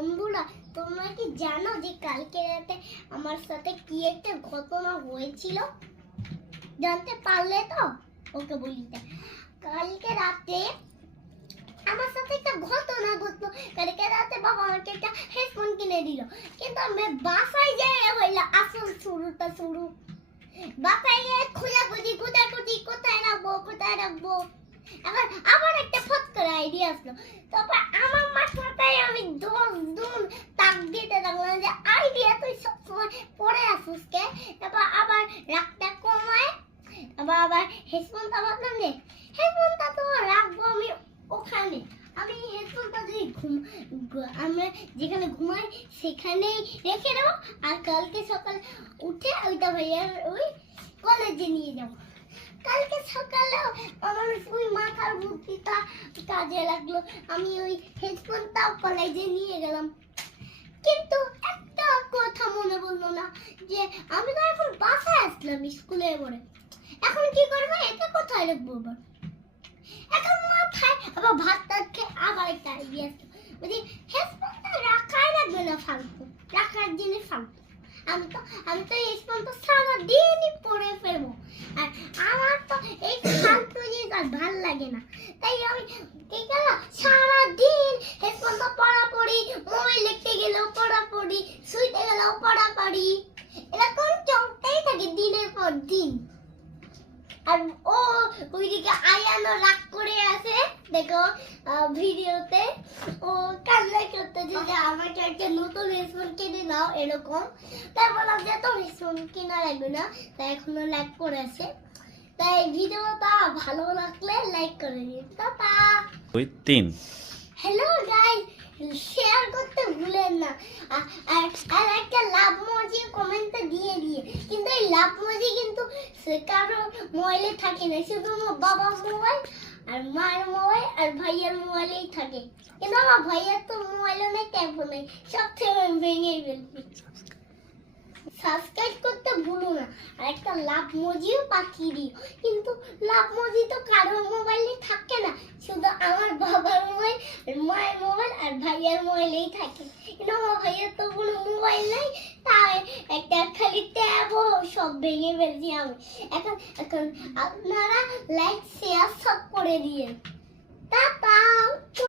বন্ধুরা, তোমরা কি জানো যে কালকে রাতে আমার সাথে কি একটা ঘটনা হয়েছিল? জানতে পারলে তো? ওকে বলি। কালকে রাতে আমার সাথে একটা ঘটনা ঘটলো। কালকে রাতে বাবা আমাকে একটা হেডফোন কিনে দিল, কিন্তু আমি বাসায় যাই হইলো আসল শুরু। বাসায় গিয়ে খোঁজাখুঁজি কোথায় রাখবো। এখন আবার একটা ফট করে আইডিয়া আসলো। তারপর আমার মাথায় আমি 10 দিন তাক দিতে থাকলাম যে আইডিয়া তুই সবসময় পড়ে আসিস কে। তারপর আবার রাগটা কমায় আবার হেডফোনটা ভাবলাম যে হেডফোনটা তো রাখবো আমি ওখানে। আমি হেডফোনটা যদি আমরা যেখানে ঘুমাই সেখানেই রেখে দেবো, আর কালকে সকালে উঠে ওইটা ভাইয়ার ওই কলেজে নিয়ে যাবো। কালকে সকালে আমার ওই মাথার বুদ্ধিটা কাজে লাগলো, আমি ওই হেডফোনটাও কলেজে নিয়ে গেলাম। কিন্তু একটা কথা মনে পড়লো না যে আমি তো এখন বাসায় আসলাম স্কুলে পড়ে, এখন কি করবো? এটা কোথায় রাখবো? এখন মাথায় আবার ভাত খেয়ে আবার একটা আইডিয়া আসলো, বলছি হেডফোনটা রাখাই লাগবে না, ফালতু রাখার জিনিস ফালতু। আমি তো হেডফোনটা সারাদিনই পরে ফেলবো, আর আমার তো এই ফালতু জিনিস আর ভাল লাগে না। তাই আমি কি করলাম, সারাদিন হেডফোনটা পড়াপড়ি, মোবাইল দেখতে গেলেও পড়াপড়ি, শুইতে গেলেও পড়াপড়ি, এরকম চলতেই থাকে দিনের পর দিন। আর ও ওইদিকে আয়ানো রাগ করে আছে, দেখো ভিডিওতে ও কান্না করতেছে যে আমাকে একটা নতুন হেডফোন কিনে দাও এরকম। তাই বললাম যে তো হেডফোন কিনা লাগবে না, তাই এখনো লাইক করে আছে। তাই ভিডিওটা ভালো লাগলে লাইক করে দিন। টাটা। 3 হ্যালো গাইস, শেয়ার করতে ভুলেন না, আর একটা লাভ মজি কমেন্টে দিয়ে কিন্তু এই লাভ মজি কিন্তু কারো মোবাইলে থাকে না, শুধু আমার বাবার মোবাইল আর মায়ের মোবাইল আর ভাইয়ের মোবাইলেই থাকে। কিন্তু আমার ভাইয়ের তো মোবাইলও নেই, ট্যাবও নেই, সব থেকে ভেঙে ফেলছি। সাবস্ক্রাইব করতে ভুলো না, আর একটা লাভ মজিও পাঠিয়ে দিও। কিন্তু লাভ মজি তো কারো মোবাইলে থাকে না, শুধু আমার বাবার মোবাইল আর মায়ের মোবাইল আর ভাইয়ের মোবাইলেই থাকে। কিন্তু আমার ভাইয়ের তো কোনো মোবাইল নেই, তাই একটা খালি ট্যাবও সব ভেঙে ফেলছি আমি। এখন আপনারা লাইক শেয়ার সব করে দিয়ে টাটা।